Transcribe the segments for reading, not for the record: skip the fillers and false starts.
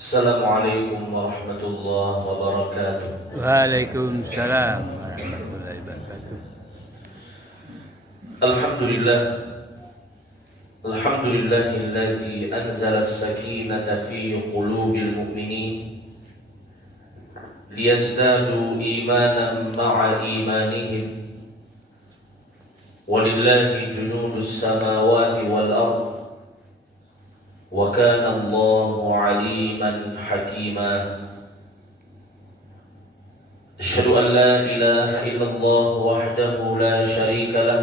Assalamualaikum warahmatullahi wabarakatuh. Waalaikumsalam warahmatullahi wabarakatuh. Alhamdulillah, alhamdulillahilladzi anzala as-sakinata fi qulubil mu'minin liyazdadu imanan ma'a imanihim. Walillahi junudus samawati wal ardh. Wa kana Allahu aliman hakima. Asyhadu an la ilaha illallah wahdahu la syarika lah,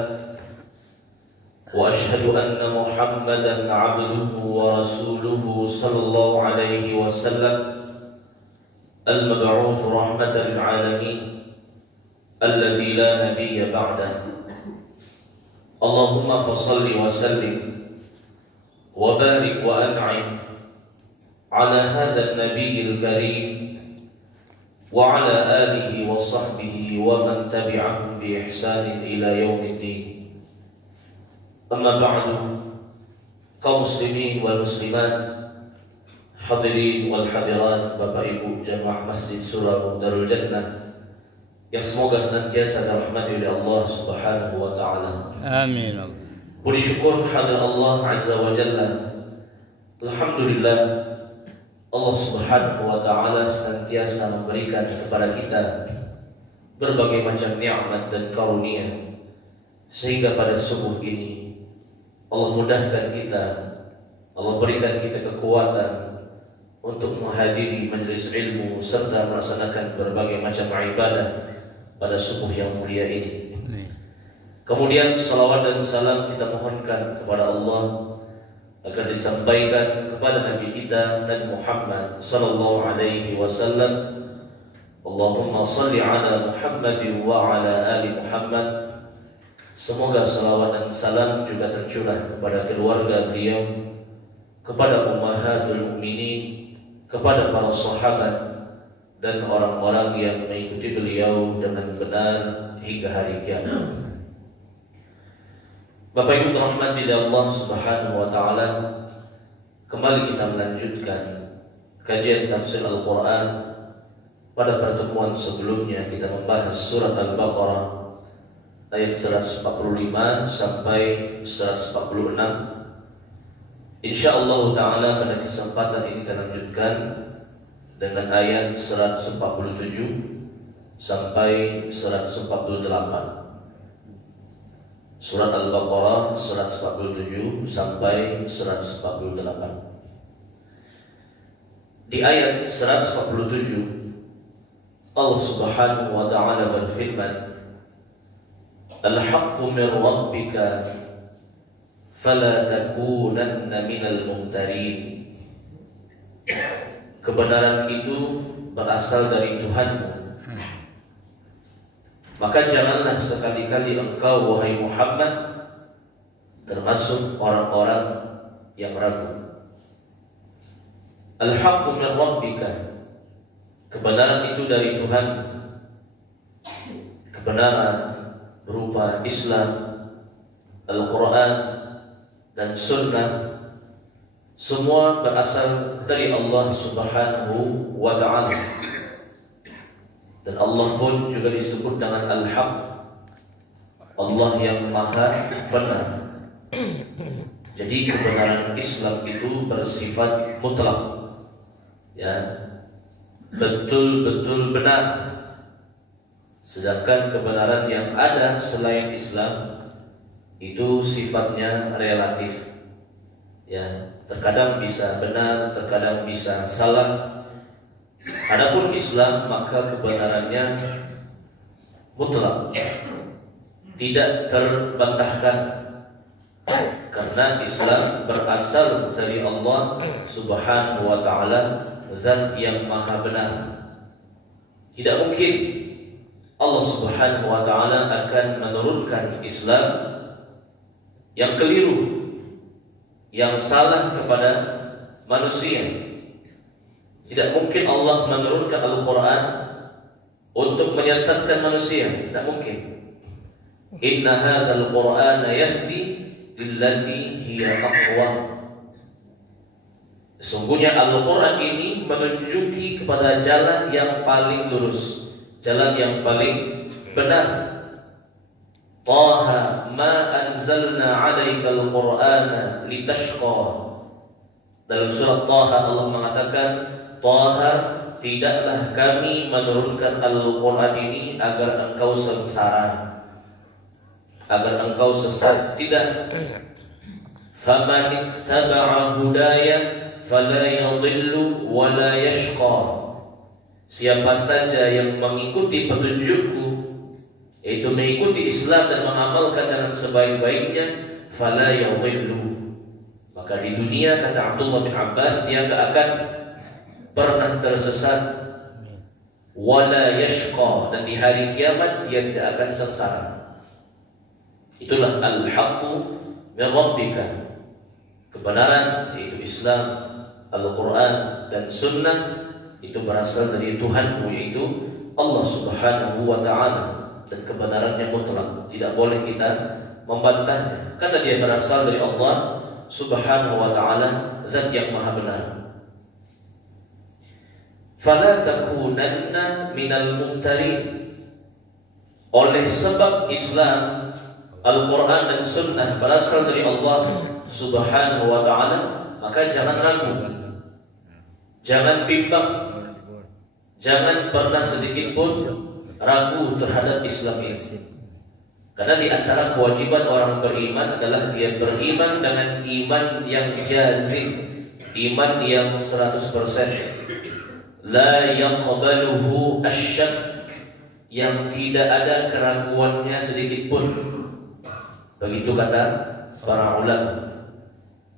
wa asyhadu anna Muhammadan abduhu wa rasuluhu sallallahu alaihi wasallam al-mab'uts rahmatan lil alamin alladzi la nabiyya ba'dah. Allahumma fashalli wa sallim وبارك وأنعم على هذا النبي الكريم وعلى آله وصحبه ومن تبعهم بإحسان إلى يوم الدين. أما بعد، kaum muslimin wal muslimat, hadirin wal hadirat, Bapak Ibu jamaah Masjid Surah Darul Jannah yang semoga senantiasa dirahmati oleh Allah Subhanahu wa taala. Amin. Puji syukur kehadirat Allah Azza wa Jalla. Alhamdulillah, Allah Subhanahu wa taala senantiasa memberikan kepada kita berbagai macam nikmat dan karunia, sehingga pada subuh ini Allah mudahkan kita, Allah berikan kita kekuatan untuk menghadiri majelis ilmu serta melaksanakan berbagai macam ibadah pada subuh yang mulia ini. Kemudian salawat dan salam kita mohonkan kepada Allah agar disampaikan kepada Nabi kita Nabi Muhammad sallallahu alaihi wasallam. Allahumma salli ala Muhammad wa ala ali Muhammad. Semoga salawat dan salam juga tercurah kepada keluarga beliau, kepada ummahatul mukminin, kepada para sahabat dan orang-orang yang mengikuti beliau dengan benar hingga hari kiamat. Bapak Ibu dirahmati Allah Subhanahu wa taala, kembali kita melanjutkan kajian tafsir Al-Qur'an. Pada pertemuan sebelumnya kita membahas surat Al-Baqarah ayat 145 sampai 146. Insyaallah taala pada kesempatan ini kita lanjutkan dengan ayat 147 sampai 148. Surat Al-Baqarah 147 sampai 148. Di ayat 147 Allah Subhanahu wa taala berfirman, Al-haqqu min rabbika fala takunanna minal mumtarin. Kebenaran itu berasal dari Tuhanmu, maka janganlah sekali-kali engkau wahai Muhammad termasuk orang-orang yang ragu. Al-haqqu min rabbika, kebenaran itu dari Tuhan. Kebenaran berupa Islam, Al-Quran dan Sunnah, semua berasal dari Allah Subhanahu wa ta'ala. Dan Allah pun juga disebut dengan Al-Haq, Allah yang maha benar. Jadi kebenaran Islam itu bersifat mutlak, ya, betul-betul benar. Sedangkan kebenaran yang ada selain Islam itu sifatnya relatif, ya, terkadang bisa benar, terkadang bisa salah. Adapun Islam maka kebenarannya mutlak, tidak terbantahkan, karena Islam berasal dari Allah Subhanahu wa ta'ala, Zat yang maha benar. Tidak mungkin Allah Subhanahu wa ta'ala akan menurunkan Islam yang keliru, yang salah kepada manusia. Tidak mungkin Allah menurunkan Al-Quran untuk menyesatkan manusia. Tidak mungkin. Inna hadzal Qur'ana yahdi lillati hiya aqwam. Sesungguhnya Al-Quran ini menunjuki kepada jalan yang paling lurus, jalan yang paling benar. Taha ma anzalna 'alaikal Qur'ana litashqa. Dalam surat Taha Allah mengatakan, Taha, tidaklah kami menurunkan Al-Quran ini agar engkau sengsara, agar engkau sesat. Tidak. Faman ittaba'a hudaya fala yadhillu wa la yashqa. Siapa saja yang mengikuti petunjukku, yaitu mengikuti Islam dan mengamalkan dengan sebaik-baiknya, fala yadhillu, maka di dunia, kata Abdullah bin Abbas, dia enggak akan pernah tersesat, wala yashqa, dan di hari kiamat dia tidak akan sengsara. Itulah al-haqqu min rabbika, kebenaran yaitu Islam, Al-Quran dan Sunnah itu berasal dari Tuhanmu, yaitu Allah Subhanahu wa Ta'ala, dan kebenarannya mutlak, tidak boleh kita membantahnya karena dia berasal dari Allah Subhanahu wa Ta'ala, zat yang maha benar. Fala takunanna minal mumtarin. Oleh sebab Islam, Al-Quran dan Sunnah berasal dari Allah Subhanahu wa Ta'ala, maka jangan ragu, jangan bimbang, jangan pernah sedikit pun ragu terhadap Islam ini. Karena di antara kewajiban orang beriman adalah dia beriman dengan iman yang jazim, iman yang 100%. La yaqbaluhu asyak, yang tidak ada keraguannya sedikit pun. Begitu kata para ulama.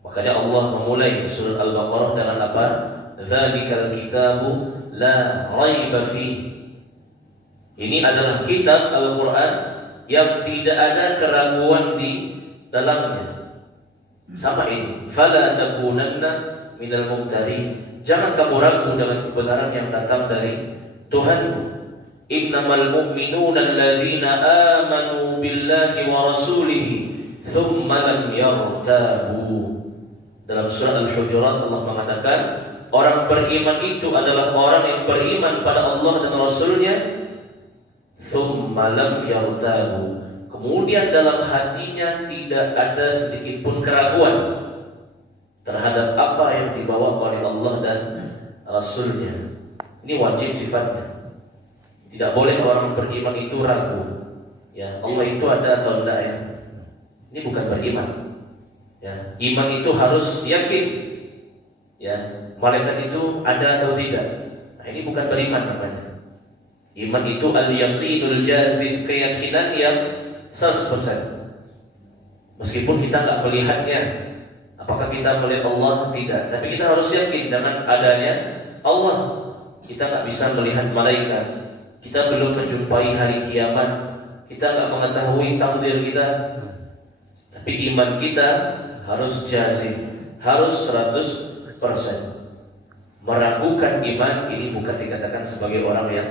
Makanya Allah memulai surah Al-Baqarah dengan apa? Dzalikal kitabu la raiba fihi. Ini adalah kitab Al-Quran yang tidak ada keraguan di dalamnya. Sama ini, fala takunanna minal mumtarin. Jangan kamu ragu dengan kebenaran yang datang dari Tuhanmu. Innamal mu'minuna alladzina amanu billahi wa rasulihi thumma lam yartabu. Dalam surah Al-Hujurat Allah mengatakan, orang beriman itu adalah orang yang beriman pada Allah dan Rasulnya, thumma lam yartabu, kemudian dalam hatinya tidak ada sedikit pun keraguan terhadap apa yang dibawa oleh Allah dan Rasulnya. Ini wajib sifatnya. Tidak boleh orang beriman itu ragu, ya, Allah itu ada atau tidak, ya. Ini bukan beriman, ya. Iman itu harus yakin, ya, malaikat itu ada atau tidak. Nah, ini bukan beriman namanya. Iman itu al-yaqinul jazim, keyakinan yang 100%. Meskipun kita nggak melihatnya, apakah kita melihat Allah? Tidak. Tapi kita harus yakin dengan adanya Allah. Kita nggak bisa melihat malaikat, kita belum menjumpai hari kiamat, kita nggak mengetahui takdir kita. Tapi iman kita harus jazim, harus 100%. Meragukan iman ini bukan dikatakan sebagai orang yang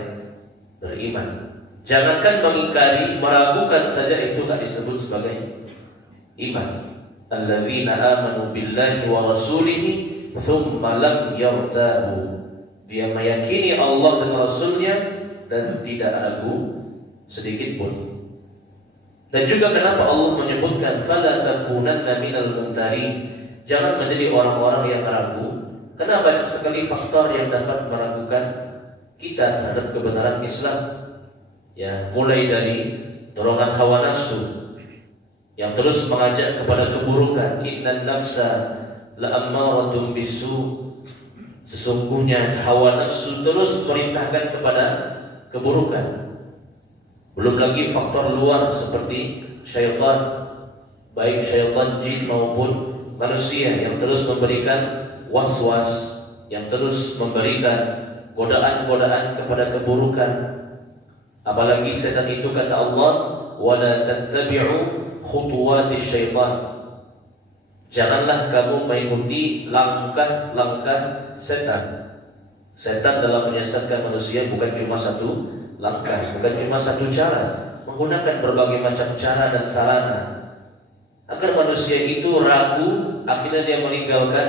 beriman. Jangankan mengingkari, meragukan saja itu tak disebut sebagai iman. Alladzina amanu billahi wa rasulihi thumma lam yartabu. Dia meyakini Allah dan Rasulnya dan tidak ragu sedikit pun. Dan juga kenapa Allah menyebutkan fala takunanna minal mumtarin, jangan menjadi orang-orang yang ragu, karena banyak sekali faktor yang dapat meragukan kita terhadap kebenaran Islam, ya, mulai dari dorongan hawa nafsu yang terus mengajak kepada keburukan. Innan nafsa la'ammaratun bisu, sesungguhnya hawa nafsu terus merintahkan kepada keburukan. Belum lagi faktor luar seperti syaitan, baik syaitan jin maupun manusia, yang terus memberikan was-was, yang terus memberikan godaan-godaan kepada keburukan. Apalagi setan itu, kata Allah, wala tattabi'u khutuwatis syaitan, janganlah kamu mengikuti langkah-langkah setan. Setan dalam menyesatkan manusia bukan cuma satu langkah, bukan cuma satu cara, menggunakan berbagai macam cara dan sarana agar manusia itu ragu, akhirnya dia meninggalkan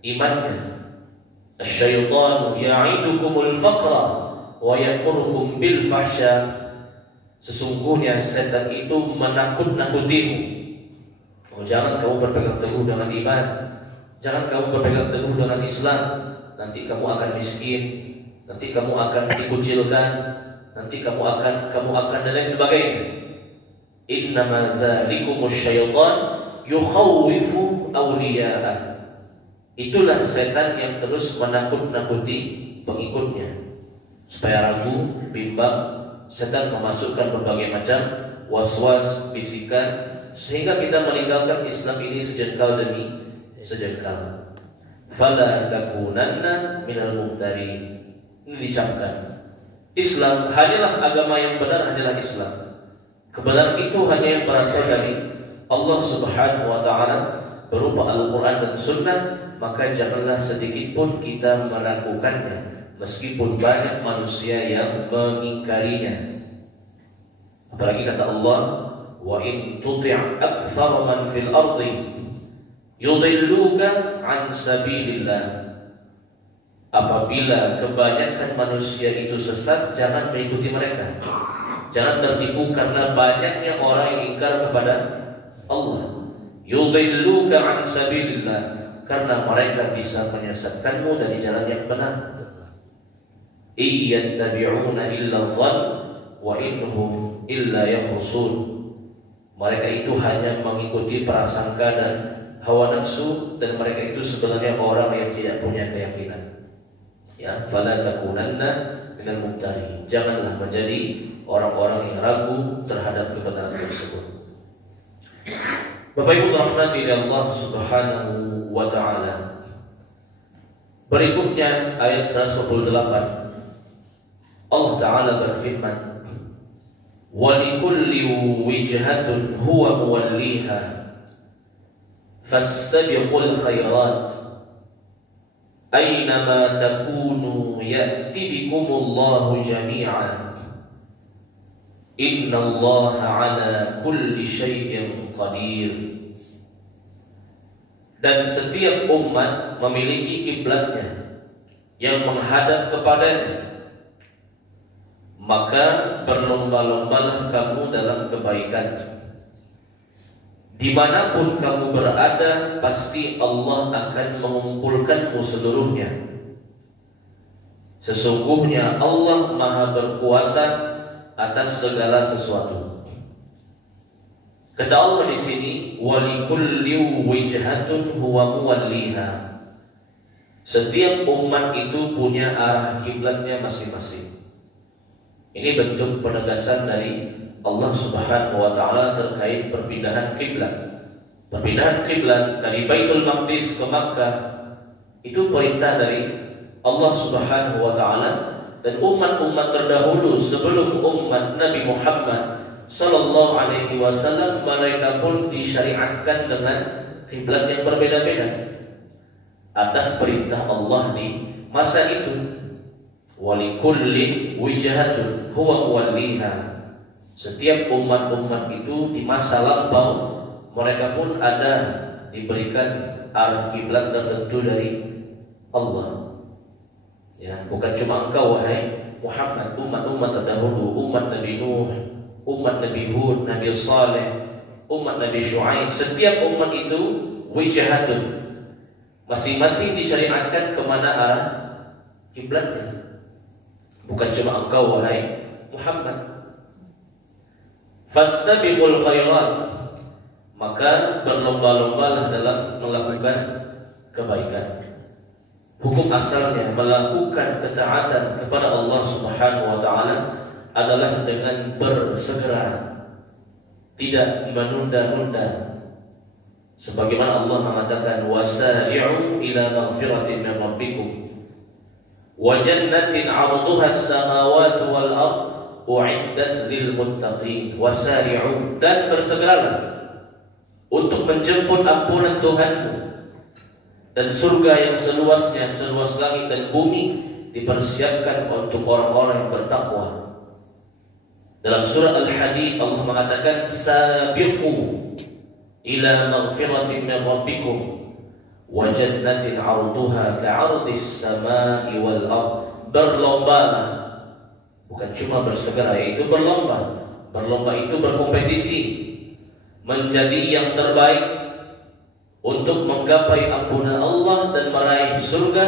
imannya. Asy-syaitanu ya'idukumul faqra wa ya'murukum bil fahsya. Sesungguhnya setan itu menakut-nakutimu. Jangan kamu berpegang teguh dengan iman, jangan kamu berpegang teguh dengan Islam, nanti kamu akan miskin, nanti kamu akan dikucilkan, nanti kamu akan dan lain sebagainya. Innama dzalikumus syaitan yukhawwifu awliya'ah. Itulah setan yang terus menakut-nakuti pengikutnya supaya ragu, bimbang. Setan memasukkan berbagai macam was-was, bisikan, sehingga kita meninggalkan Islam ini sejengkal demi sejengkal. Fala takunanna minal mumtari. Ini dicamkan. Islam hanyalah agama yang benar, hanyalah Islam. Kebenaran itu hanya yang berasal dari Allah Subhanahu wa taala berupa Al-Qur'an dan Sunnah, maka janganlah sedikit pun kita meragukannya. Meskipun banyak manusia yang mengingkarinya. Apalagi kata Allah, wa in tuti' aktsara man fil ardi yudilluka an sabilillah. Apabila kebanyakan manusia itu sesat, jangan mengikuti mereka. Jangan tertipu karena banyaknya orang yang ingkar kepada Allah. Yudilluka an sabilillah, karena mereka bisa menyesatkanmu dari jalan yang benar. Iyattabi'una illa dhann wa innahum illa yakhrusun. Mereka itu hanya mengikuti prasangka dan hawa nafsu, dan mereka itu sebenarnya orang yang tidak punya keyakinan. Ya, fala takunanna minal mumtari. Janganlah menjadi orang-orang yang ragu terhadap kebenaran tersebut. Bapak Ibu rahmati Allah Subhanahu wa taala. Berikutnya ayat 128. Allah Ta'ala berfirman, وَلِكُلِّ وِجْهَةٌ هُوَ مُوَلِّيهَا فَاسْتَبِقُوا الْخَيْرَاتِ أَيْنَمَا تَكُونُوا يَأْتِ بِكُمُ اللَّهُ جَمِيعًا إِنَّ اللَّهَ عَلَى كُلِّ شَيْءٍ قَدِيرٌ. Dan setiap umat memiliki kiblatnya yang menghadap kepadanya. Maka berlomba-lombalah kamu dalam kebaikan. Dimanapun kamu berada, pasti Allah akan mengumpulkanmu seluruhnya. Sesungguhnya Allah Maha berkuasa atas segala sesuatu. Kata Allah di sini, walikulli wijhatun huwa muwalliha. Setiap umat itu punya arah kiblatnya masing-masing. Ini bentuk penegasan dari Allah Subhanahu wa taala terkait perpindahan kiblat. Perpindahan kiblat dari Baitul Maqdis ke Makkah itu perintah dari Allah Subhanahu wa taala, dan umat-umat terdahulu sebelum umat Nabi Muhammad sallallahu alaihi wasallam mereka pun disyariatkan dengan kiblat yang berbeda-beda atas perintah Allah di masa itu. Walikulli wijhatun huwa muwalliha. Setiap umat-umat itu di masa lampau mereka pun ada diberikan arah kiblat tertentu dari Allah. Ya, bukan cuma engkau wahai Muhammad, umat-umat terdahulu, umat Nabi Nuh, umat Nabi Hud, Nabi Saleh, umat Nabi Syuaib, setiap umat itu wijhatun. Masing-masing disyariatkan kemana arah kiblatnya. Bukan cuma engkau wahai Muhammad. Fastabiqul khairat, maka berlomba-lombalah dalam melakukan kebaikan. Hukum asalnya melakukan ketaatan kepada Allah Subhanahu wa taala adalah dengan bersegera, tidak menunda-nunda. Sebagaimana Allah mengatakan, wasari'u ila maghfiratin min rabbikum wa jannatin 'arduha as-samawati wal ardh u'iddat lil muttaqin. Wasari'u, dan bersegeralah untuk menjemput ampunan Tuhanmu, dan surga yang seluasnya seluas langit dan bumi dipersiapkan untuk orang-orang yang bertakwa. Dalam surah Al-Hadid Allah mengatakan, sabiqu ila maghfiratin min rabbikum wa jannatin 'arduha ka'ardis samai wal ard. Berlombalah, bukan cuma bersegera, yaitu berlomba. Berlomba itu berkompetisi menjadi yang terbaik untuk menggapai ampunan Allah dan meraih surga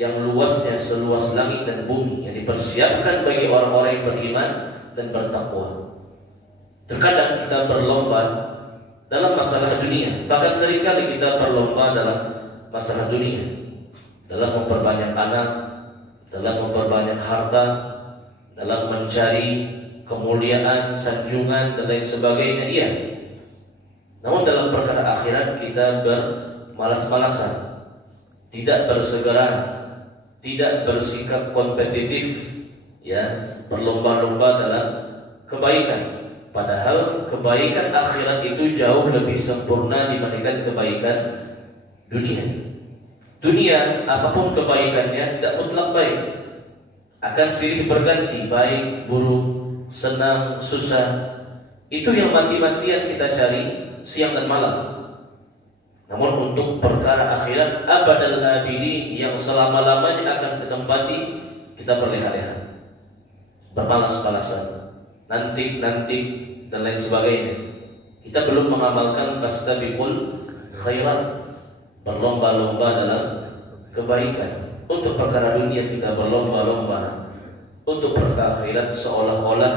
yang luasnya seluas langit dan bumi, yang dipersiapkan bagi orang-orang yang beriman dan bertakwa. Terkadang kita berlomba dalam masalah dunia, bahkan seringkali kita berlomba dalam masalah dunia, dalam memperbanyak anak, dalam memperbanyak harta, dalam mencari kemuliaan, sanjungan dan lain sebagainya. Iya. Namun dalam perkara akhirat kita bermalas-malasan, tidak bersegera, tidak bersikap kompetitif, ya, berlomba-lomba dalam kebaikan. Padahal kebaikan akhirat itu jauh lebih sempurna dibandingkan kebaikan dunia. Dunia, apapun kebaikannya tidak mutlak baik, akan silih berganti, baik, buruk, senang, susah. Itu yang mati-matian kita cari siang dan malam. Namun untuk perkara akhirat abadal abidi, yang selama-lamanya akan ditempati, kita berleha-leha, bermalas-malasan, nanti dan lain sebagainya. Kita belum mengamalkan fastabiqul khairat, berlomba-lomba dalam kebaikan. Untuk perkara dunia kita berlomba-lomba, untuk perkara akhirat seolah-olah,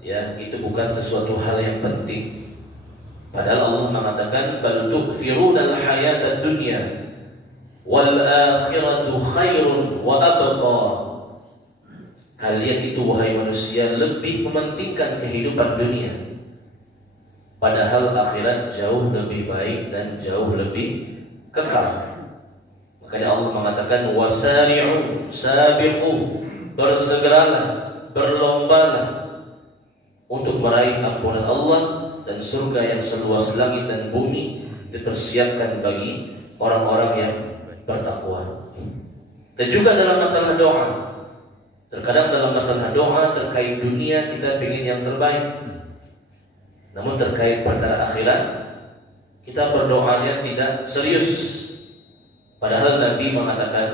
ya, itu bukan sesuatu hal yang penting. Padahal Allah mengatakan bal tu'thirunal hayatad dunya wal akhiratu khairun wa abqa. Kalian itu wahai manusia lebih mementingkan kehidupan dunia, padahal akhirat jauh lebih baik dan jauh lebih kekal. Makanya Allah mengatakan wasari'u, sabiqu, bersegeralah, berlombalah untuk meraih ampunan Allah dan surga yang seluas langit dan bumi dipersiapkan bagi orang-orang yang bertakwa. Dan juga dalam masalah doa, terkadang dalam masalah doa terkait dunia kita ingin yang terbaik, namun terkait perkara akhirat kita berdoanya tidak serius. Padahal Nabi mengatakan,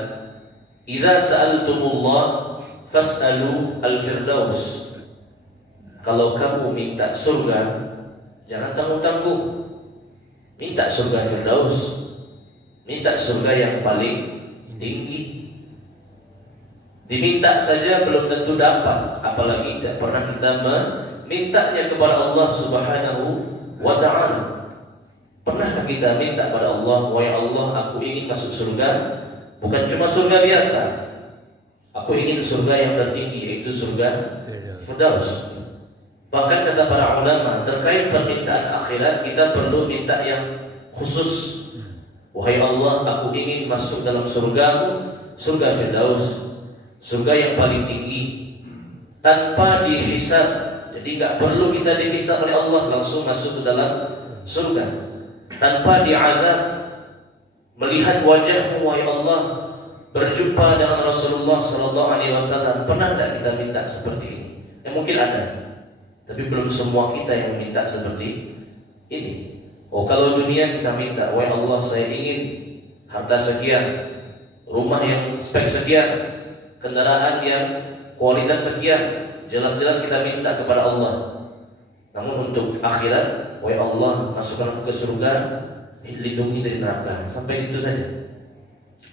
"Idza sa'altumullah fas'alu al-firdaus." Kalau kamu minta surga, jangan tanggung-tanggung. Minta surga firdaus, minta surga yang paling tinggi. Diminta saja belum tentu dapat, apalagi tidak pernah kita memintanya kepada Allah Subhanahu wa ta'ala. Pernahkah kita minta pada Allah, wahai Allah, aku ingin masuk surga, bukan cuma surga biasa, aku ingin surga yang tertinggi, yaitu surga firdaus. Bahkan kata para ulama, terkait permintaan akhirat kita perlu minta yang khusus. Wahai Allah, aku ingin masuk dalam surgamu, surga firdaus, surga yang paling tinggi, tanpa dihisab. Jadi nggak perlu kita dihisab oleh Allah, langsung masuk ke dalam surga tanpa diazab, melihat wajahmu wahai Allah, berjumpa dengan Rasulullah sallallahu alaihi wasallam. Pernah tidak kita minta seperti ini? Ya mungkin ada, tapi belum semua kita yang meminta seperti ini. Oh, kalau dunia kita minta, wahai Allah, saya ingin harta sekian, rumah yang spek sekian, kendaraan yang kualitas sekian, jelas-jelas kita minta kepada Allah. Namun untuk akhirat, wahai Allah, masukkan ke surga, lindungi dari neraka. Sampai situ saja.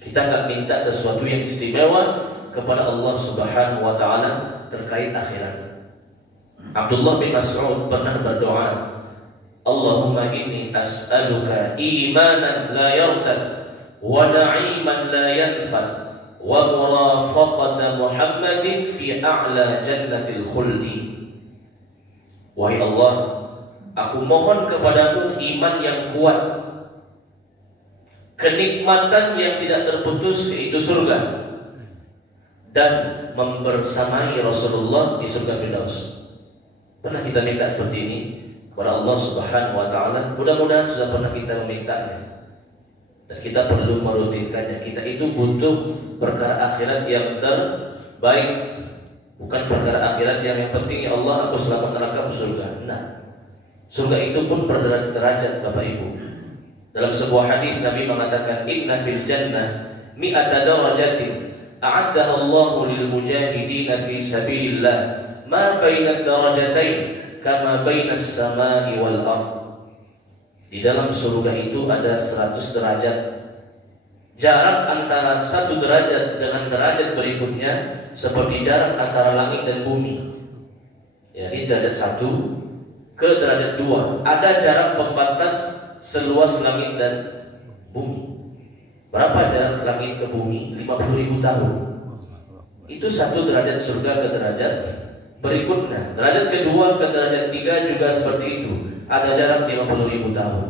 Kita nggak minta sesuatu yang istimewa kepada Allah Subhanahu wa ta'ala terkait akhirat. Abdullah bin Mas'ud pernah berdoa, Allahumma inni as'aluka imanan la yartad wa na'iman la yanfad wa murafaqata Muhammadin fi a'la jannatil khuldi. Wahai Allah, aku mohon kepadamu iman yang kuat, kenikmatan yang tidak terputus, yaitu surga, dan membersamai Rasulullah di surga firdaus. Pernah kita minta seperti ini kepada Allah Subhanahu wa ta'ala? Mudah-mudahan sudah pernah kita memintanya, dan kita perlu merutinkannya. Kita itu butuh perkara akhirat yang terbaik, bukan perkara akhirat yang penting ya Allah, aku selamat neraka surga. Nah, surga itu pun berderajat Bapak Ibu. Dalam sebuah hadis Nabi mengatakan, inna fil jannah mi'ata darajatin a'addaha Allahu lil mujahidin fi sabilillah ma baina darajatain kama baina as-sama'i wal ardh. Di dalam surga itu ada 100 derajat. Jarak antara satu derajat dengan derajat berikutnya seperti jarak antara langit dan bumi. Ya, ini derajat 1 ke derajat 2. Ada jarak pembatas seluas langit dan bumi. Berapa jarak langit ke bumi? 50.000 tahun. Itu 1 derajat surga ke derajat berikutnya. Derajat kedua ke derajat 3 juga seperti itu. Ada jarak 50.000 tahun.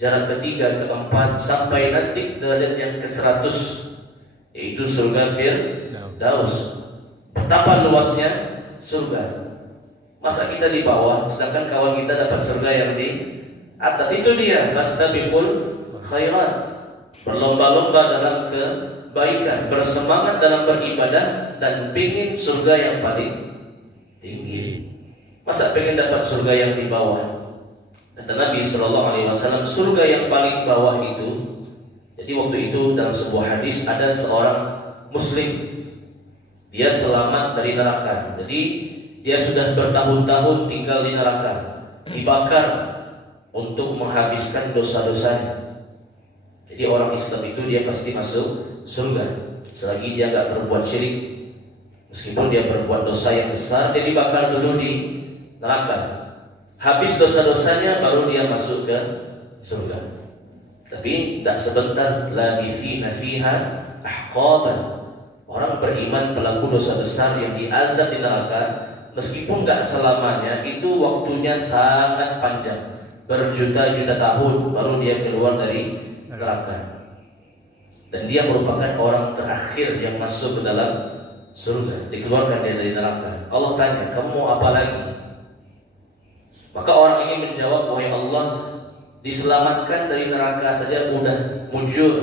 Jarak ketiga ke 4 sampai nanti derajat yang ke 100, yaitu surga Firdaus. Betapa luasnya surga. Masa kita di bawah, sedangkan kawan kita dapat surga yang di atas. Itu dia, fastabiqul khairat. Berlomba-lomba dalam kebaikan, bersemangat dalam beribadah, dan ingin surga yang paling tinggi. Masa pengen dapat surga yang di bawah? Kata Nabi SAW, surga yang paling bawah itu. Jadi waktu itu dalam sebuah hadis ada seorang Muslim, dia selamat dari neraka. Jadi dia sudah bertahun-tahun tinggal di neraka, dibakar untuk menghabiskan dosa-dosanya. Jadi orang Islam itu dia pasti masuk surga selagi dia nggak berbuat syirik. Meskipun dia berbuat dosa yang besar, dia dibakar dulu di neraka. Habis dosa-dosanya baru dia masuk ke surga. Tapi tak sebentar, labithina fiha ahqaban. Orang beriman pelaku dosa besar yang diazab di neraka, meskipun tak selamanya, itu waktunya sangat panjang, berjuta-juta tahun baru dia keluar dari neraka. Dan dia merupakan orang terakhir yang masuk ke dalam surga, dikeluarkan dia dari neraka. Allah tanya, kamu mau apa lagi? Maka orang ini menjawab, wahai Allah, diselamatkan dari neraka saja mudah mujur,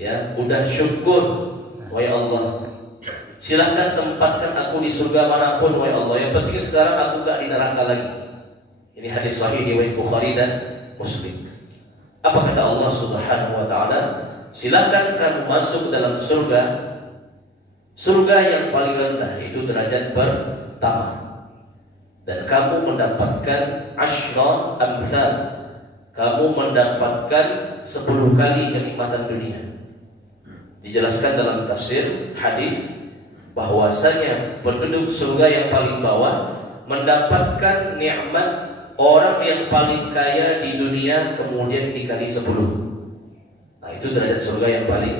ya, mudah syukur. Wahai Allah, silahkan tempatkan aku di surga manapun, wahai Allah. Yang penting sekarang aku gak di neraka lagi. Ini hadis sahih riwayat Bukhari dan Muslim. Apa kata Allah Subhanahu wa taala? Silahkan kamu masuk dalam surga. Surga yang paling rendah itu derajat pertama. Dan kamu mendapatkan asyra amthal. Kamu mendapatkan 10 kali kenikmatan dunia. Dijelaskan dalam tafsir hadis bahwasanya penduduk surga yang paling bawah mendapatkan nikmat orang yang paling kaya di dunia kemudian dikali 10. Nah, itu derajat surga yang paling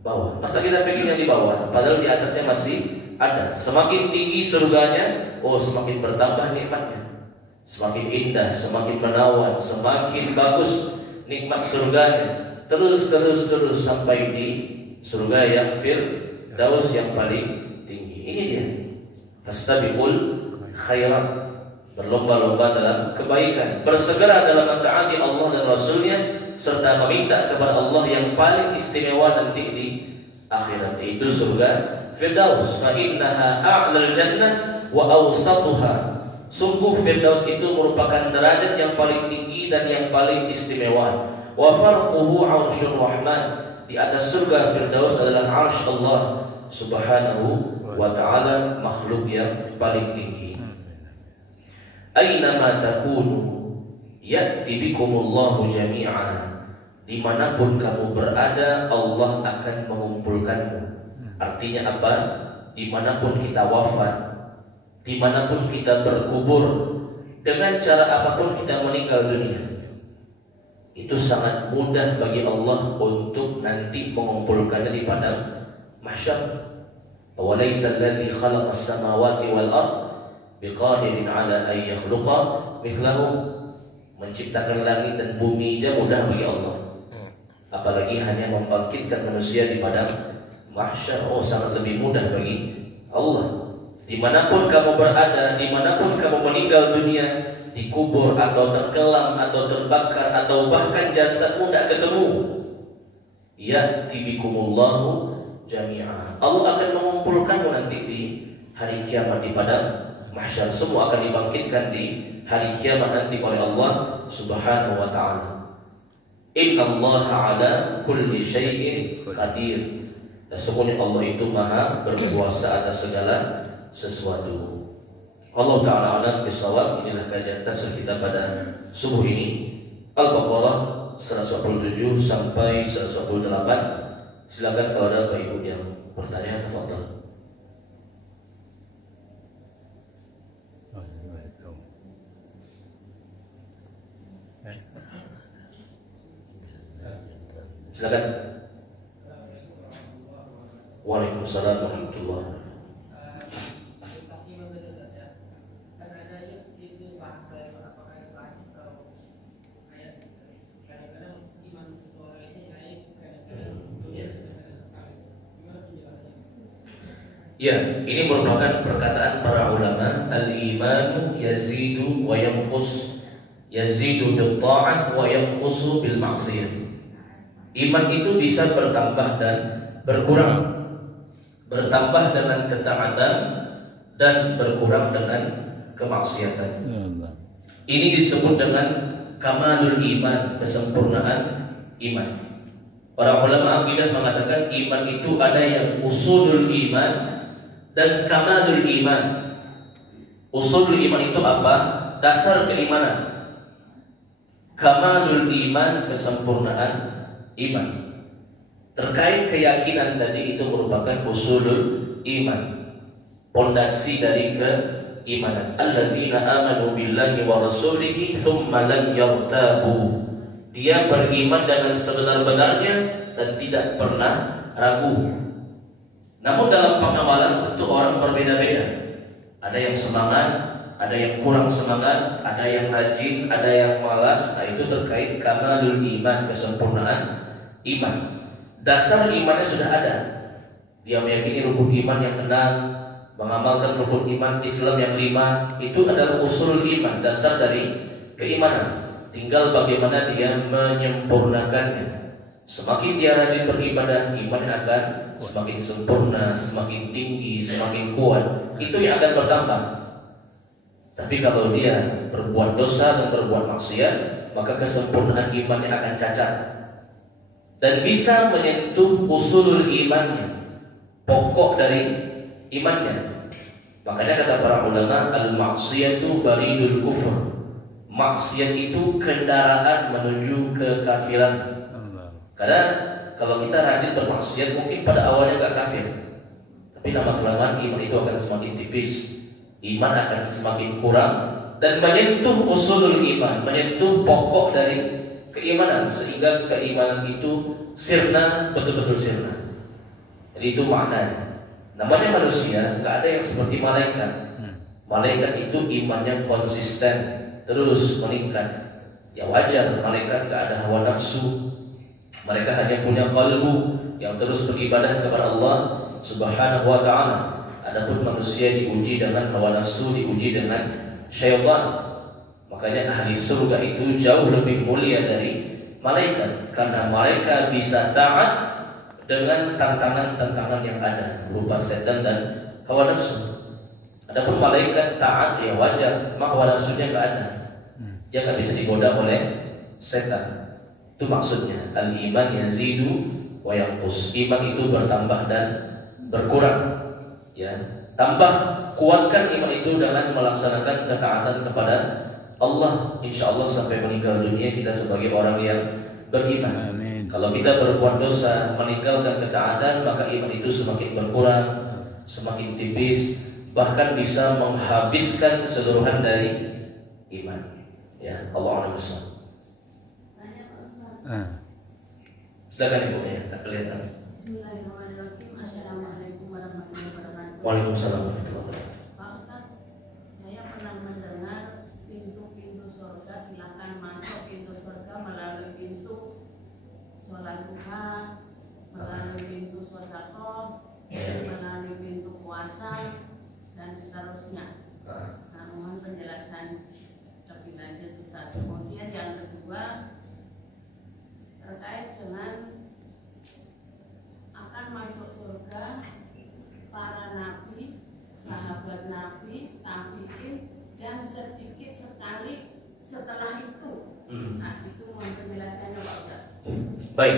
bawah. Masa kita pengen yang di bawah, padahal di atasnya masih ada. Semakin tinggi surganya, semakin bertambah nikmatnya. Semakin indah, semakin menawan, semakin bagus nikmat surganya. Terus sampai di surga yang Firdaus yang paling tinggi. Ini dia. Fastabiqul khairat. Berlomba-lomba dalam kebaikan, bersegera dalam mentaati Allah dan Rasulnya, serta meminta kepada Allah yang paling istimewa nanti di akhirat, yaitu surga Firdaus. Fa innaha a'lal jannah wa awsatuha. Sungguh Firdaus itu merupakan derajat yang paling tinggi dan yang paling istimewa. Wa farquhu 'arsyur rahman. Di atas surga Firdaus adalah 'arsy Allah Subhanahu wa ta'ala, makhluk yang paling tinggi. Aynama takunu ya'ti bikumullahu jami'a. Dimanapun kamu berada, Allah akan mengumpulkanmu. Artinya apa? Dimanapun kita wafat, dimanapun kita berkubur, dengan cara apapun kita meninggal dunia, itu sangat mudah bagi Allah untuk nanti mengumpulkannya di padang mahsyar. Awalaysa alladhi khalaqas samawati wal ardh biqadirin ala an yakhluqa mithlahu. Menciptakan langit dan bumi aja mudah bagi Allah, apalagi hanya membangkitkan manusia di padang mahsyar. Sangat lebih mudah bagi Allah. Dimanapun kamu berada, dimanapun kamu meninggal dunia, dikubur atau tenggelam atau terbakar atau bahkan jasadmu tidak ketemu, ya'ti bikumullahu jami'a. Allah akan mengumpulkanmu nanti di hari kiamat di padang mahsyar. Semua akan dibangkitkan di hari kiamat nanti oleh Allah Subhanahu wa ta'ala. Innallaha ala kulli syai'in qadir. Sesungguhnya Allah itu maha berkuasa atas segala sesuatu. Allah Ta'ala alam bisawab. Inilah kajian tafsir kita pada subuh ini, Al-Baqarah 127 sampai 128. Silakan kalau ada Bapak Ibu yang bertanya, tafadhal. Silakan. Waalaikumsalam warahmatullahi wabarakatuh. Ya, ini merupakan perkataan para ulama, al-imanu yazidu wa yanqus, yazidu bil ta'ah wa yanqusu bil ma'siyah. Iman itu bisa bertambah dan berkurang, bertambah dengan ketaatan dan berkurang dengan kemaksiatan. Ini disebut dengan kamalul iman, kesempurnaan iman. Para ulama akidah mengatakan iman itu ada yang usulul iman dan kamalul iman. Usulul iman itu apa? Dasar keimanan. Kamalul iman, kesempurnaan iman. Terkait keyakinan tadi, itu merupakan usulul iman, pondasi dari keimanan. Alladzina amanu billahi wa rasulihi thumma lam yartabu. Dia beriman dengan sebenar-benarnya dan tidak pernah ragu. Namun dalam pengamalan tentu orang berbeda-beda. Ada yang semangat, ada yang kurang semangat, ada yang rajin, ada yang malas. Nah, itu terkait kamalul iman, kesempurnaan iman. Dasar imannya sudah ada. Dia meyakini rukun iman yang 6, mengamalkan rukun iman Islam yang 5. Itu adalah usul iman, dasar dari keimanan. Tinggal bagaimana dia menyempurnakannya. Semakin dia rajin beribadah, imannya akan semakin sempurna, semakin tinggi, semakin kuat. Itu yang akan bertambah. Tapi kalau dia berbuat dosa dan berbuat maksiat, maka kesempurnaan imannya akan cacat dan bisa menyentuh usulul imannya, pokok dari imannya. Makanya kata para ulama, al-maksiyatu baridul kufur. Maksiat itu kendaraan menuju kekafiran. Karena kalau kita rajin bermaksiat, mungkin pada awalnya gak kafir, tapi lama-kelamaan iman itu akan semakin tipis, iman akan semakin kurang dan menyentuh usulul iman, menyentuh pokok dari keimanan, sehingga keimanan itu sirna, betul-betul sirna. Jadi itu maknanya. Namanya manusia, gak ada yang seperti malaikat. Malaikat itu imannya konsisten, terus meningkat. Ya wajar, malaikat gak ada hawa nafsu. Mereka hanya punya qalbu yang terus beribadah kepada Allah Subhanahu wa ta'ala. Adapun manusia diuji dengan hawa nafsu, diuji dengan syaitan. Makanya ahli surga itu jauh lebih mulia dari malaikat, karena mereka bisa taat dengan tantangan-tantangan yang ada berupa setan dan hawa nafsu. Adapun malaikat taat, ya wajar, maka hawa nafsunya nggak ada. Dia nggak bisa digoda oleh setan. Itu maksudnya al-iman yazidu wa yanqus. Iman itu bertambah dan berkurang. Ya, tambah, kuatkan iman itu dengan melaksanakan ketaatan kepada Allah. Insya Allah sampai meninggal dunia kita sebagai orang yang beriman. Amin. Kalau kita berbuat dosa, meninggalkan ketaatan, maka iman itu semakin berkurang, semakin tipis, bahkan bisa menghabiskan keseluruhan dari iman. Ya, Allah Akbar. Silakan Ibu ya, tak kelihatan. Bismillahirrahmanirrahim. Assalamualaikum warahmatullahi wabarakatuh. Waalaikumsalam warahmatullahi wabarakatuh. Pak Ustaz, saya pernah mendengar pintu-pintu surga, silakan masuk pintu surga melalui pintu sholat duha, melalui pintu sedekah, melalui pintu puasa dan seterusnya. Nah, mohon penjelasan lebih lanjut Ustaz. Kemudian yang kedua, terkait dengan akan masuk surga para nabi, sahabat nabi, tabi'in, dan sedikit sekali setelah itu. Nah, itu mohon penjelasannya Pak Ustaz. Baik,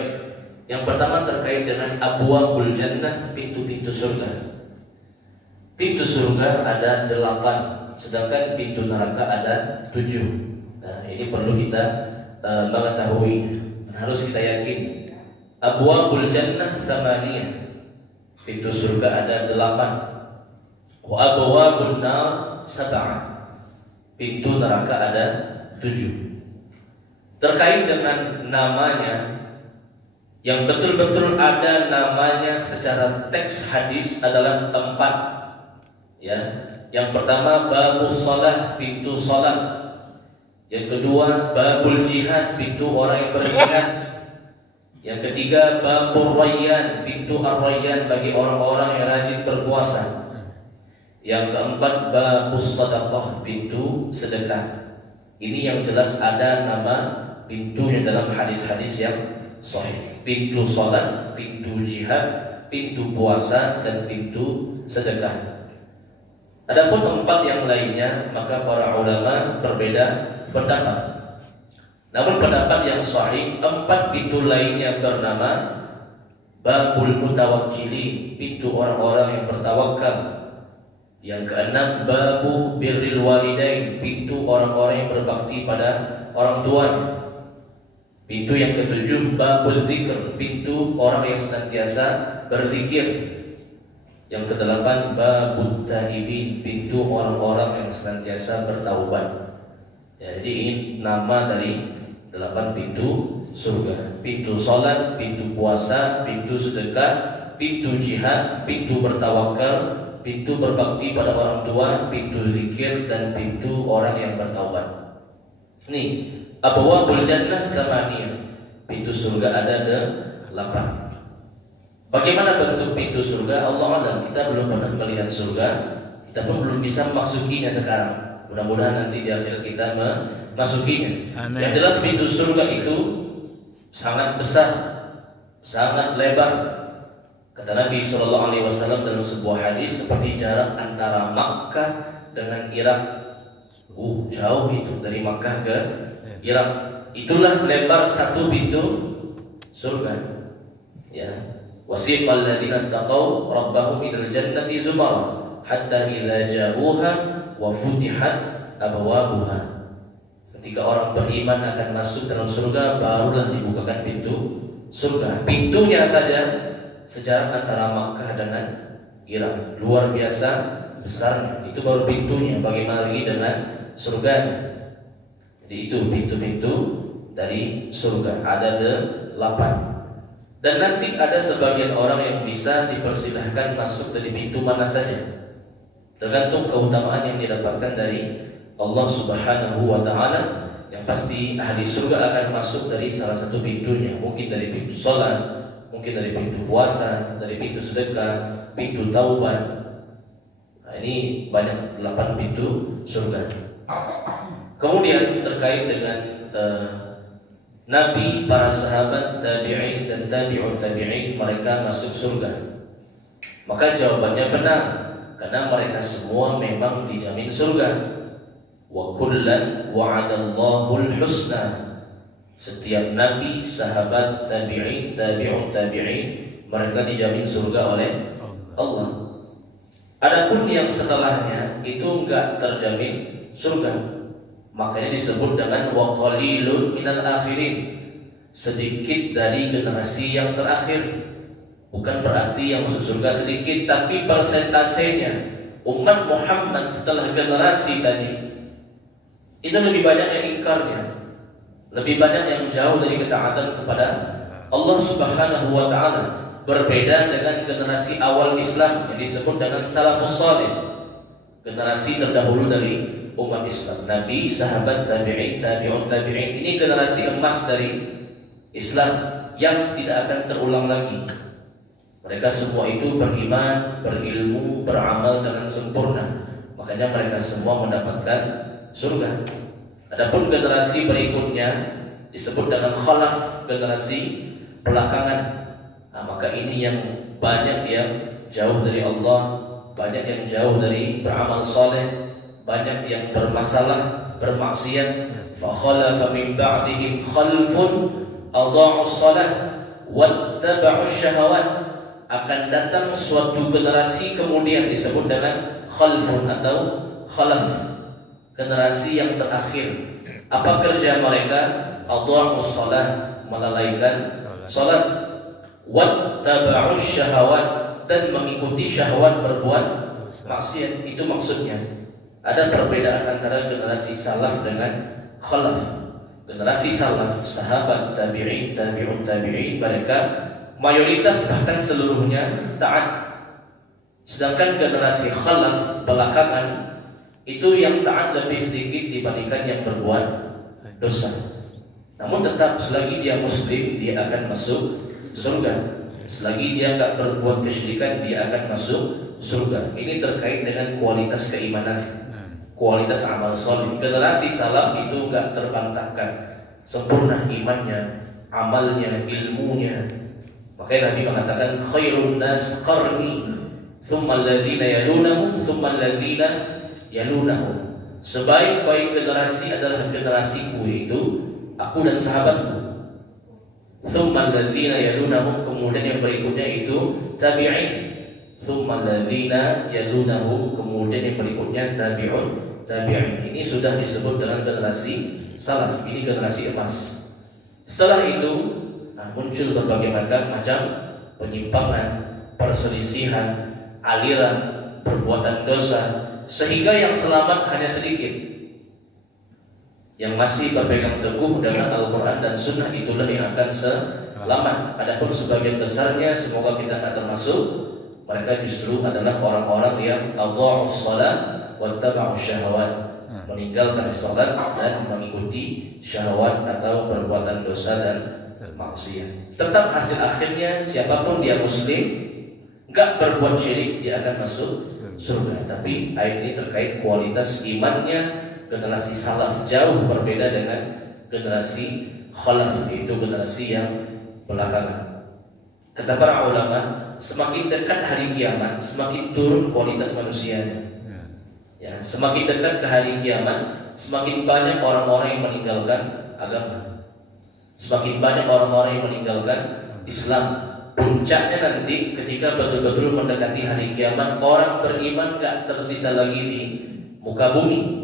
yang pertama terkait dengan abwabul jannah, pintu-pintu surga. Pintu surga ada 8, sedangkan pintu neraka ada 7. Nah, ini perlu kita mengetahui, harus kita yakini. Abwabul jannah 8, pintu surga ada 8. Wa abwabun nar 7, pintu neraka ada 7. Terkait dengan namanya, yang betul-betul ada namanya secara teks hadis adalah 4. Ya, yang pertama babus shalah, pintu salat. Yang kedua babul jihad, pintu orang yang berjihad. Yang ketiga babur rayyan, pintu ar-rayyan bagi orang-orang yang rajin berpuasa. Yang keempat babus sadaqah, pintu sedekah. Ini yang jelas ada nama pintunya dalam hadis-hadis yang sahih. Pintu salat, pintu jihad, pintu puasa, dan pintu sedekah. Adapun 4 yang lainnya, maka para ulama berbeda pendapat. Namun pendapat yang sahih, 4 pintu lainnya bernama babul mutawakkili, pintu orang-orang yang bertawakal. Yang keenam babu birril walidain, pintu orang-orang yang berbakti pada orang tua. Pintu yang ketujuh babul dzikr, pintu orang yang senantiasa berzikir. Yang kedelapan babut taibin, pintu orang-orang yang senantiasa bertaubat. Ya, jadi ini nama dari 8 pintu surga. Pintu salat, pintu puasa, pintu sedekah, pintu jihad, pintu bertawakal, pintu berbakti pada orang tua, pintu zikir, dan pintu orang yang bertaubat. Ini abwabul jannah 8, pintu surga ada 8. Bagaimana bentuk pintu surga? Allah alam, kita belum pernah melihat surga, kita pun belum bisa memasukinya sekarang. Mudah-mudahan nanti di akhir kita memasukinya. Amen. Yang jelas pintu surga itu sangat besar, sangat lebar. Kata Nabi SAW dalam sebuah hadis, seperti jarak antara Makkah dengan Irak. Jauh itu dari Makkah ke Irak. Itulah lebar satu pintu surga. Ya. Wasiqal ladzina taqaw rabbahum ilal jannati zumara hatta idza ja'uha wa futihat abwabuha. Ketika orang beriman akan masuk dalam surga, barulah dibukakan pintu surga. Pintunya saja sejarak antara Makkah dengan Irak, luar biasa besarnya. Itu baru pintunya, bagaimana lagi dengan surganya. Jadi itu pintu-pintu dari surga ada 8. Dan nanti ada sebagian orang yang bisa dipersilahkan masuk dari pintu mana saja, tergantung keutamaan yang didapatkan dari Allah Subhanahu wa Ta'ala. Yang pasti ahli surga akan masuk dari salah satu pintunya, mungkin dari pintu salat, mungkin dari pintu puasa, dari pintu sedekah, pintu taubat. Nah, ini banyak 8 pintu surga. Kemudian terkait dengan Nabi, para sahabat, tabi'in dan tabi'ut tabi'in, mereka masuk surga. Maka jawabannya benar, karena mereka semua memang dijamin surga. Wa kullan wa'adallahu al-husna. Setiap nabi, sahabat, tabi'in, tabi'ut tabi'in, mereka dijamin surga oleh Allah. Adapun yang setelahnya itu enggak terjamin surga. Makanya disebut dengan wa qalilun minal akhirin, sedikit dari generasi yang terakhir. Bukan berarti yang masuk surga sedikit, tapi persentasenya umat Muhammad setelah generasi tadi itu lebih banyak yang ingkarnya, lebih banyak yang jauh dari ketaatan kepada Allah Subhanahu wa Ta'ala. Berbeda dengan generasi awal Islam yang disebut dengan salafus salih, generasi terdahulu dari umat Islam, Nabi, sahabat, tabi'in, tabi'ut tabi'in. Ini generasi emas dari Islam yang tidak akan terulang lagi. Mereka semua itu beriman, berilmu, beramal dengan sempurna. Makanya mereka semua mendapatkan surga. Adapun generasi berikutnya disebut dengan khalaf, generasi belakangan. Nah, maka ini yang banyak yang jauh dari Allah, banyak yang jauh dari beramal saleh, banyak yang bermasalah, bermaksiat. Fa khalafa min ba'dihim khalfun adha'us shalah wattaba'us syahawat. Akan datang suatu generasi kemudian disebut dengan khalfun atau khalaf, generasi yang terakhir. Apa kerja mereka? Adha'us shalah, melalaikan salat, wattaba'us syahawat, dan mengikuti syahwat berbuat maksiat. Itu maksudnya. Ada perbedaan antara generasi salaf dengan khalaf. Generasi salaf, sahabat, tabi'in, tabi'un tabi'in, mereka mayoritas bahkan seluruhnya taat. Sedangkan generasi khalaf belakangan itu yang taat lebih sedikit dibandingkan yang berbuat dosa. Namun tetap selagi dia muslim, dia akan masuk surga. Selagi dia tak berbuat kesyirikan, dia akan masuk surga. Ini terkait dengan kualitas keimanan, kualitas amal soleh. Generasi salaf itu enggak terbantahkan, sempurna imannya, amalnya, ilmunya. Makanya Nabi mengatakan khairun nas qarni, thumma alladhina yalunahum, thumma alladhina yalunahum. Sebaik-baik generasi adalah generasiku, itu aku dan sahabatku. Thumma alladhina yalunahum, kemudian yang berikutnya itu tabi'in. Thumma alladhina yalunahum, kemudian yang berikutnya tabi'in. Ini sudah disebut dengan generasi salaf. Ini generasi emas. Setelah itu muncul berbagai macam penyimpangan, perselisihan, aliran, perbuatan dosa, sehingga yang selamat hanya sedikit. Yang masih berpegang teguh dengan Al-Quran dan Sunnah, itulah yang akan selamat. Adapun sebagian besarnya, semoga kita tak termasuk, mereka justru adalah orang-orang yang adha'us shalah wattaba'us syahawat, meninggalkan salat dan mengikuti syahwat atau perbuatan dosa dan maksiat. Tetap hasil akhirnya siapapun dia muslim, enggak berbuat syirik, dia akan masuk surga. Tapi ayat ini terkait kualitas imannya. Generasi salaf jauh berbeda dengan generasi khalaf, yaitu generasi yang belakangan. Kata para ulama, semakin dekat hari kiamat, semakin turun kualitas manusianya. Ya, semakin dekat ke hari kiamat, semakin banyak orang-orang yang meninggalkan agama, semakin banyak orang-orang yang meninggalkan Islam. Puncaknya nanti ketika betul-betul mendekati hari kiamat, orang beriman gak tersisa lagi di muka bumi.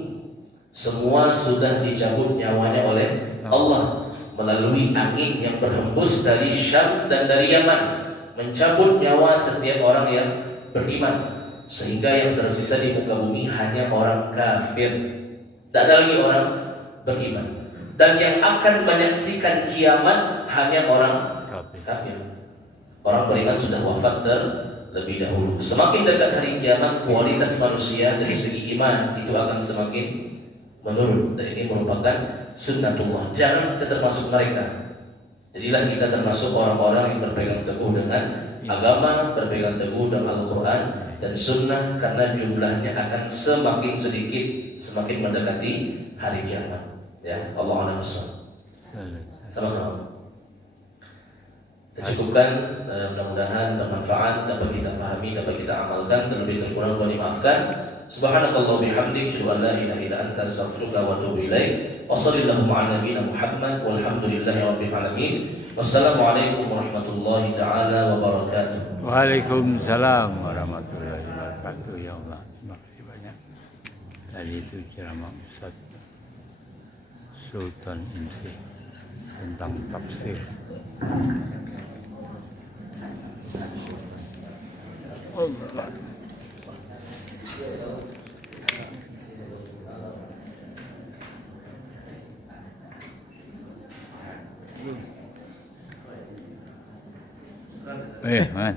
Semua sudah dicabut nyawanya oleh Allah melalui angin yang berhembus dari Syam dan dari Yaman, mencabut nyawa setiap orang yang beriman, sehingga yang tersisa di muka bumi hanya orang kafir. Tak ada lagi orang beriman. Dan yang akan menyaksikan kiamat hanya orang kafir. Orang beriman sudah wafat terlebih dahulu. Semakin dekat hari kiamat, kualitas manusia dari segi iman itu akan semakin menurun. Dan ini merupakan sunnatullah. Jangan kita termasuk mereka. Jadilah kita termasuk orang-orang yang berpegang teguh dengan agama, berpegang teguh dengan Al-Quran dan Sunnah, karena jumlahnya akan semakin sedikit semakin mendekati hari kiamat. Ya, Allah a'lam bishawab. Sama-sama. Kita cukupkan, mudah-mudahan bermanfaat, dapat kita pahami, dapat kita amalkan. Terlebih kurang boleh dimaafkan. Subhanakallah bihamdik, asyhadu an la ilaha illa anta, astaghfiruka wa atubu ilaik. Wa sallallahu ala nabiyyina Muhammad walhamdulillahi rabbil alamin. Wassalamualaikum warahmatullahi taala wabarakatuh. Waalaikumsalam warahmatullahi wabarakatuh. Ya Allah, terima kasih banyak. Tadi itu ceramah Ustaz Sultan MC tentang tafsir. Allah. Man.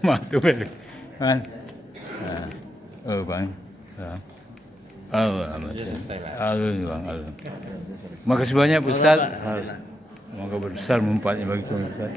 Matu balik. Man. Bang. Allah. Makasih banyak Ustaz. Semoga besar manfaatnya bagi kita Ustaz.